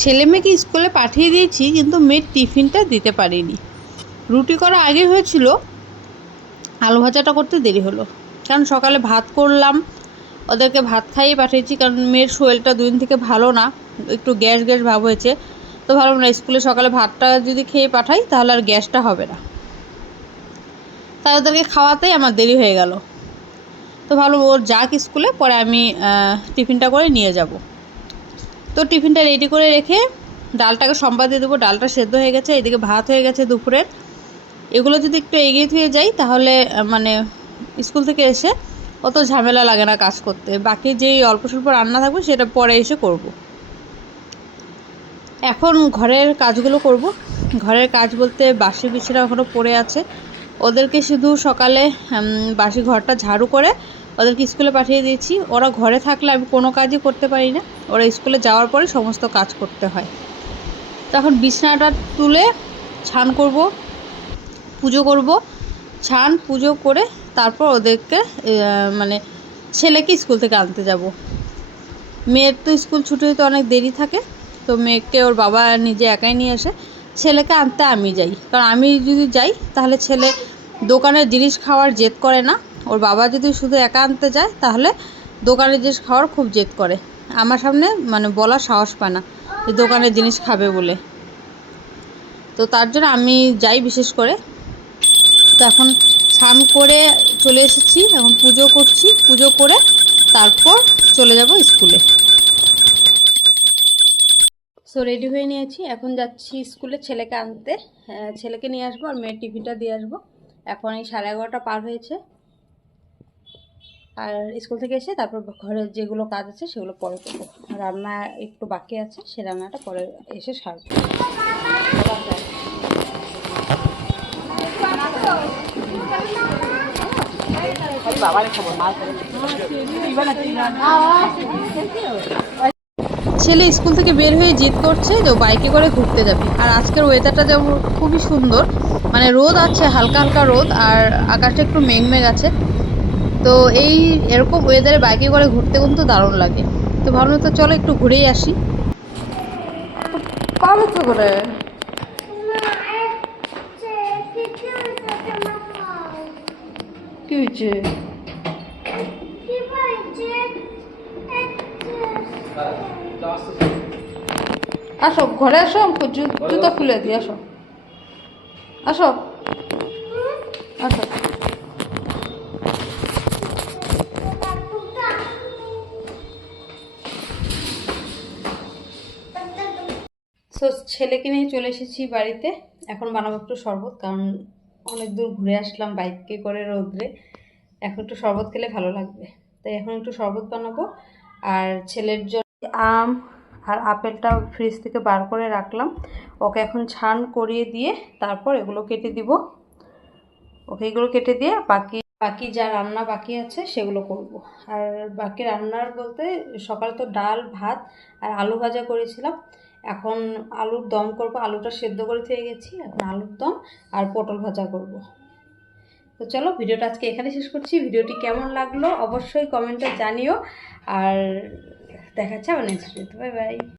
ছেলে মেয়েকে স্কুলে পাঠিয়ে দিয়েছি, কিন্তু মেয়ের টিফিনটা দিতে পারিনি। রুটি করা আগে হয়েছিল, আলু ভাজাটা করতে দেরি হলো। কারণ সকালে ভাত করলাম, ওদেরকে ভাত খাইয়ে পাঠিয়েছি, কারণ মেয়ের শরীরটা দুদিন থেকে ভালো না, একটু গ্যাস গ্যাস ভাব হয়েছে। তো ভালো না, স্কুলে সকালে ভাতটা যদি খেয়ে পাঠাই তাহলে আর গ্যাসটা হবে না। তাই ওদেরকে খাওয়াতেই আমার দেরি হয়ে গেল। তো ভালো, ওর যাক স্কুলে, পরে আমি টিফিনটা করে নিয়ে যাব। তো টিফিনটা রেডি করে রেখে ডালটাকে সম্বাদ দিয়ে দেবো। ডালটা সেদ্ধ হয়ে গেছে, এদিকে ভাত হয়ে গেছে দুপুরের। এগুলো যদি একটু এগিয়ে থুয়ে যাই তাহলে মানে স্কুল থেকে এসে অত ঝামেলা লাগে না কাজ করতে। বাকি যেই অল্প স্বল্প রান্না থাকবে সেটা পরে এসে করব। এখন ঘরের কাজগুলো করব। ঘরের কাজ বলতে বাসি বিছানা এখনও পড়ে আছে, ওদেরকে শুধু সকালে বাসি ঘরটা ঝাড়ু করে ওদেরকে স্কুলে পাঠিয়ে দিয়েছি। ওরা ঘরে থাকলে আমি কোনো কাজই করতে পারি না, ওরা স্কুলে যাওয়ার পরে সমস্ত কাজ করতে হয়। তখন বিছানাটা তুলে ছান করব, পুজো করব। ছান পুজো করে তারপর ওদেরকে মানে ছেলেকে স্কুল থেকে আনতে যাব। মেয়ের তো স্কুল ছুটি হতে অনেক দেরি থাকে, তো মেয়েকে ওর বাবা নিজে একাই নিয়ে আসে। ছেলেকে আনতে আমি যাই, কারণ আমি যদি যাই তাহলে ছেলে দোকানের জিনিস খাওয়ার জেদ করে না। ওর বাবা যদি শুধু একা আনতে যায় তাহলে দোকানের জিনিস খাওয়ার খুব জেদ করে, আমার সামনে মানে বলার সাহস পায় না যে দোকানের জিনিস খাবে বলে। তো তার জন্য আমি যাই বিশেষ করে। তো এখন স্নান করে চলে এসেছি, এখন পুজো করছি, পুজো করে তারপর চলে যাব স্কুলে। সো রেডি হয়ে নিয়েছি, এখন যাচ্ছি স্কুলে ছেলেকে আনতে। ছেলেকে নিয়ে আসবো আর মেয়ের টিফিনটা দিয়ে আসবো। এখন এই 11:30 পার হয়েছে। আর স্কুল থেকে এসে তারপর ঘরে যেগুলো কাজ আছে সেগুলো পরে করবো। রান্না একটু বাকি আছে, সে রান্নাটা পরে এসে সারবো। ছেলে স্কুল থেকে বের হয়ে জিদ করছে যে বাইকে করে ঘুরতে যাবে। আর আজকের ওয়েদারটা যেমন খুবই সুন্দর, মানে রোদ আছে, হালকা হালকা রোদ, আর আকাশটা একটু মেঘমেঘ আছে। তো এই এরকম ওয়েদারে বাইকে করে ঘুরতে কিন্তু দারুণ লাগে। তো ভাবলাম তো চলো একটু ঘুরেই আসি। পাবে তো করে কি হয়েছে? আসো ঘরে আসো, জুতো খুলে দিই, আসো আসো আসো। তো ছেলেকে নিয়ে চলে এসেছি বাড়িতে। এখন বানাবো একটু শরবত, কারণ অনেক দূর ঘুরে আসলাম বাইকে করে রোদ্রে। এখন একটু শরবত খেলে ভালো লাগবে, তাই এখন একটু শরবত বানাবো। আর ছেলের জন্য আম আর আপেলটা ফ্রিজ থেকে বার করে রাখলাম, ওকে এখন ছান করিয়ে দিয়ে তারপর এগুলো কেটে দিব। ওকে এগুলো কেটে দিয়ে বাকি যা রান্না বাকি আছে সেগুলো করব। আর বাকি রান্নার বলতে সকালে তো ডাল ভাত আর আলু ভাজা করেছিলাম, এখন আলুর দম করব। আলুটা সেদ্ধ করে থেকে গেছি, এখন আলুর দম আর পটল ভাজা করব। তো চলো ভিডিওটা আজকে এখানে শেষ করছি। ভিডিওটি কেমন লাগলো অবশ্যই কমেন্টে জানিও, আর দেখাচ্ছে আবার নেক্সট ভিডিওতে। Bye bye.